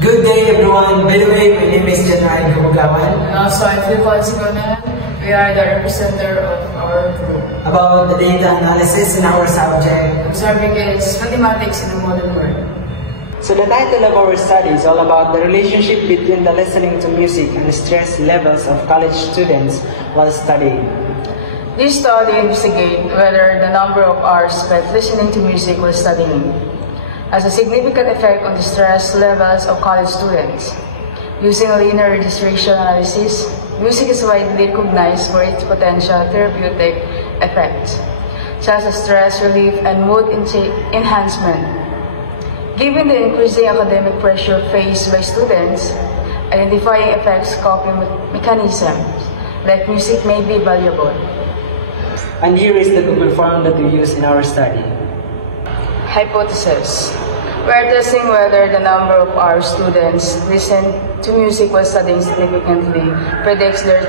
Good day, everyone. By the way, my name is Janai Gumagawan. And also, I'm Phil Consigonan. We are the representative of our group. About the data analysis in our subject, Observing is mathematics in the modern world. So the title of our study is all about the relationship between the listening to music and the stress levels of college students while studying. This study investigates whether the number of hours spent listening to music while studying has a significant effect on the stress levels of college students. Using a linear registration analysis, music is widely recognized for its potential therapeutic effects, such as stress relief and mood enhancement. Given the increasing academic pressure faced by students, identifying effects coping mechanisms like music may be valuable. And here is the Google form that we use in our study. Hypothesis. We are testing whether the number of hours students listen to music while studying significantly predicts their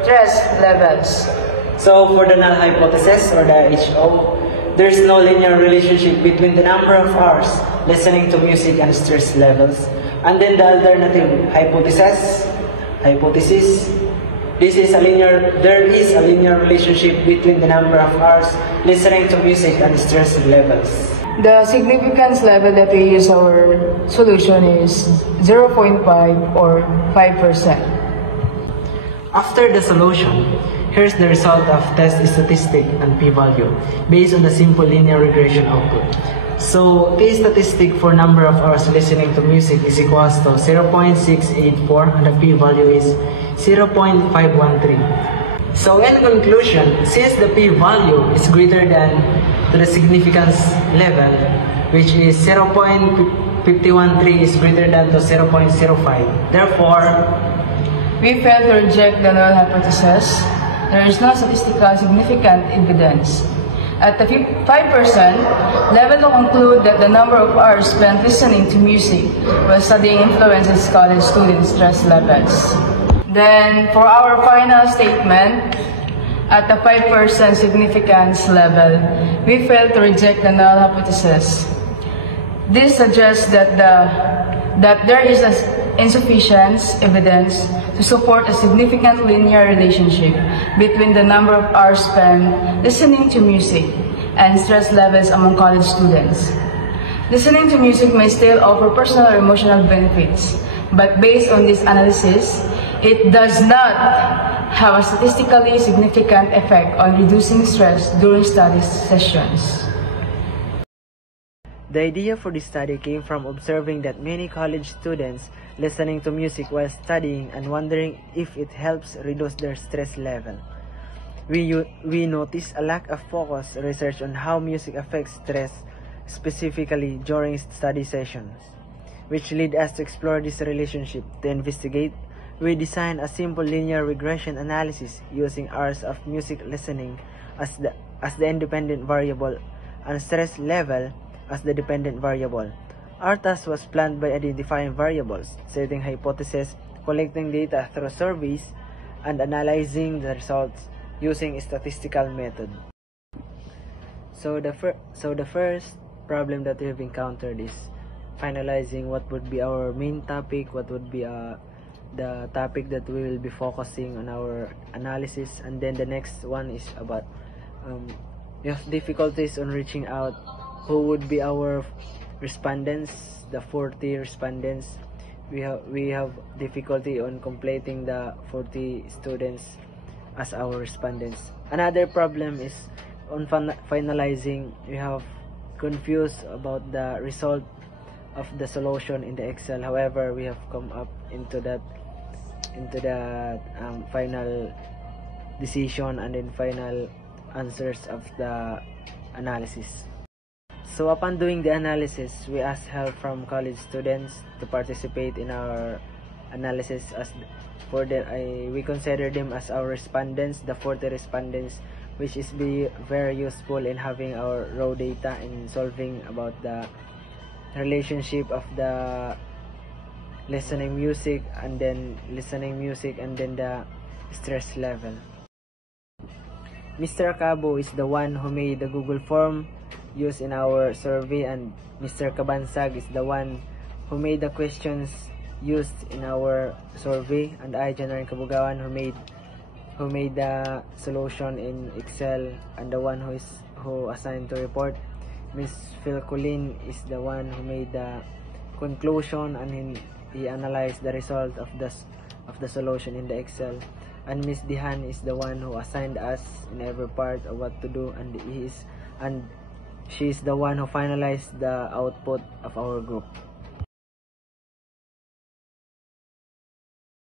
stress levels. So for the null hypothesis, or the HO, there is no linear relationship between the number of hours listening to music and stress levels. And then the alternative hypothesis, there is a linear relationship between the number of hours listening to music and stress levels. The significance level that we use our solution is 0.5 or 5%. After the solution, here's the result of test statistic and p-value based on the simple linear regression output. So, t-statistic for number of hours listening to music is equals to 0.684 and the p-value is 0.513. So, in conclusion, since the p-value is greater than to the significance level, which is 0.513 is greater than to 0.05. Therefore, we fail to reject the null hypothesis. There is no statistical significant evidence at the 5% level to conclude that the number of hours spent listening to music while studying influences college students' stress levels. Then, for our final statement, at the 5% significance level, we fail to reject the null hypothesis. This suggests that there is insufficient evidence to support a significant linear relationship between the number of hours spent listening to music and stress levels among college students. Listening to music may still offer personal or emotional benefits, but based on this analysis, it does not have a statistically significant effect on reducing stress during study sessions. the idea for this study came from observing that many college students listening to music while studying and wondering if it helps reduce their stress level. We noticed a lack of focused research on how music affects stress specifically during study sessions, which led us to explore this relationship. To investigate, we designed a simple linear regression analysis using hours of music listening as the independent variable and stress level as the dependent variable. Our task was planned by identifying variables, setting hypotheses, collecting data through surveys, and analyzing the results using a statistical method. So the first problem that we have encountered is finalizing what would be our main topic, what would be the topic that we will be focusing on our analysis, and then the next one is about we have difficulties on reaching out who would be our respondents, the 40 respondents. We have difficulty on completing the 40 students as our respondents. Another problem is on finalizing. We have confused about the result of the solution in the Excel. However, we have come up into that final decision and then final answers of the analysis. So upon doing the analysis, we asked help from college students to participate in our analysis. We consider them as our respondents, the 40 respondents, which is very useful in having our raw data in solving about the relationship of the listening music and then the stress level. Mr. Cabo is the one who made the Google form used in our survey, and Mr. Cabansag is the one who made the questions used in our survey, and I, January Kabugawan, who made the solution in Excel, and the one who assigned to report. Miss Phil Colin is the one who made the conclusion, and he analyzed the result of the solution in the Excel. And Miss Dihan is the one who assigned us in every part of what to do, and she is the one who finalized the output of our group.